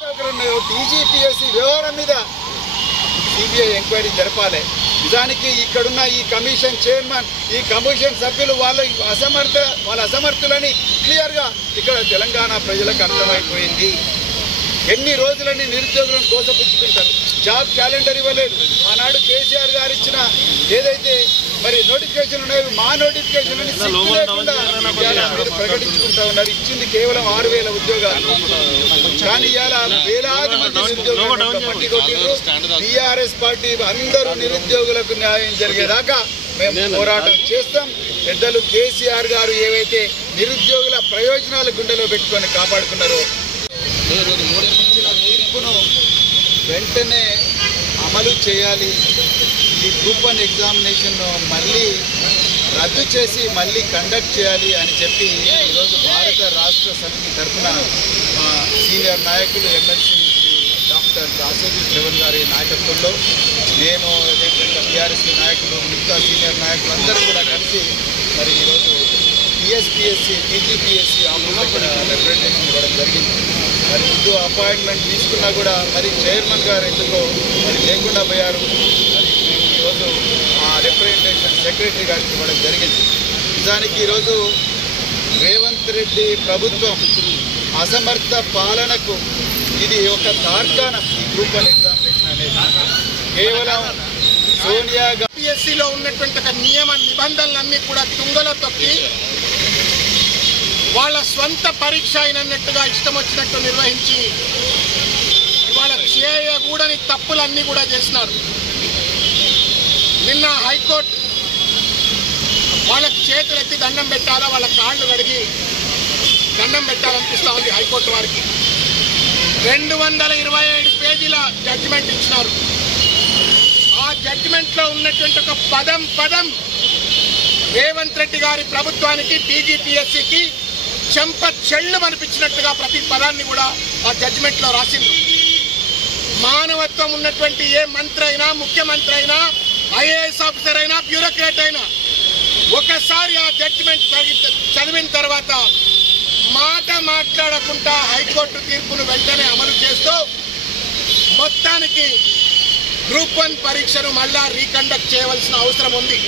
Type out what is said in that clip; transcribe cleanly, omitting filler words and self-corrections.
TGPSC వ్యవహారం మీద CBI enquiry జరపాలి. నిజానికి ఇక్కడున్న ఈ కమిషన్ చైర్మన్, ఈ కమిషన్ సభ్యులు వాళ్ళ అసమర్థులని క్లియర్గా ఇక్కడ తెలంగాణ ప్రజలకు అర్థమైపోయింది. ఎన్ని రోజులని నిరుద్యోగులను కోసపుచ్చుకుంటారు. జాబ్ క్యాలెండర్ ఇవ్వలేదు. ఆనాడు కేసీఆర్ గారు ఇచ్చిన ఏదైతే మరి నోటిఫికేషన్ ఉన్నాయో మా నోటిఫికేషన్ మీరు ప్రకటించుకుంటా ఉన్నారు. ఇచ్చింది కేవలం 6,000 ఉద్యోగాలు. కానీ ఇవాళ వేలాది మంది నిరుద్యోగులు టీఆర్ఎస్ పార్టీ అందరూ నిరుద్యోగులకు న్యాయం జరిగేదాకా మేము పోరాటం చేస్తాం. పెద్దలు కేసీఆర్ గారు ఏవైతే నిరుద్యోగుల ప్రయోజనాలు గుండెలో పెట్టుకొని కాపాడుకున్నారో ఇచ్చిన తీర్పును వెంటనే అమలు చేయాలి. ఈ గ్రూప్ 1 ఎగ్జామినేషన్ మళ్ళీ రద్దు చేసి మళ్ళీ కండక్ట్ చేయాలి అని చెప్పి ఈరోజు భారత రాష్ట్ర సమితి తరఫున సీనియర్ నాయకులు ఎమ్మెల్సీ డాక్టర్ దాసోజీ శ్రవణ్ గారి నాయకత్వంలో నేను అదేవిధంగా టీఆర్ఎస్ నాయకులు మిగతా సీనియర్ నాయకులు అందరూ కూడా కలిసి మరి ఈరోజు టీఎస్పీఎస్సీ టీజీపీఎస్సీ ఆఫీస్లో కూడా రిప్రజెంటేషన్ ఇవ్వడం జరిగింది. మరి ముందు అపాయింట్మెంట్ తీసుకున్నా కూడా మరి చైర్మన్ గారు ఎందుకో మరి లేకుండా పోయారు. మరి మేము ఈరోజు ఆ రిప్రజెంటేషన్ సెక్రటరీ గారికి ఇవ్వడం జరిగింది. నిజానికి ఈరోజు రేవంత్ రెడ్డి ప్రభుత్వం అసమర్థ పాలనకు ఇది ఒక తార్కాణం. ఈ గ్రూప్ 1 ఎగ్జామినేషన్ అనేది కేవలం సోనియా టీఎస్సీలో ఉన్నటువంటి నియమ నిబంధనలన్నీ కూడా తుంగలో తొక్కి వాళ్ళ స్వంత పరీక్ష అయినట్టుగా ఇష్టం వచ్చినట్టు నిర్వహించి ఇవాళ చేయకూడని తప్పులన్నీ కూడా చేసినారు. నిన్న హైకోర్టు వాళ్ళకి చేతులు ఎత్తి దండం పెట్టాలా, వాళ్ళ కాళ్ళు కడిగి దండం పెట్టాలనిపిస్తూ ఉంది హైకోర్టు వారికి. 227 పేజీల జడ్జిమెంట్ ఇచ్చినారు. ఆ జడ్జిమెంట్లో ఉన్నటువంటి ఒక పదం రేవంత్ రెడ్డి గారి ప్రభుత్వానికి టీజీపీఎస్సీకి చెంప చెళ్ళు అనిపించినట్టుగా ప్రతి పదాన్ని కూడా ఆ జడ్జిమెంట్లో రాసింది. మానవత్వం ఉన్నటువంటి ఏ మంత్రి అయినా, ముఖ్యమంత్రి అయినా, ఐఏఎస్ ఆఫీసర్ అయినా, బ్యూరోక్రాట్ అయినా ఒకసారి ఆ జడ్జిమెంట్ చదివిన తర్వాత మాట మాట్లాడకుండా హైకోర్టు తీర్పును వెంటనే అమలు చేస్తూ మొత్తానికి గ్రూప్ 1 పరీక్షను మళ్ళా రీకండక్ట్ చేయవలసిన అవసరం ఉంది.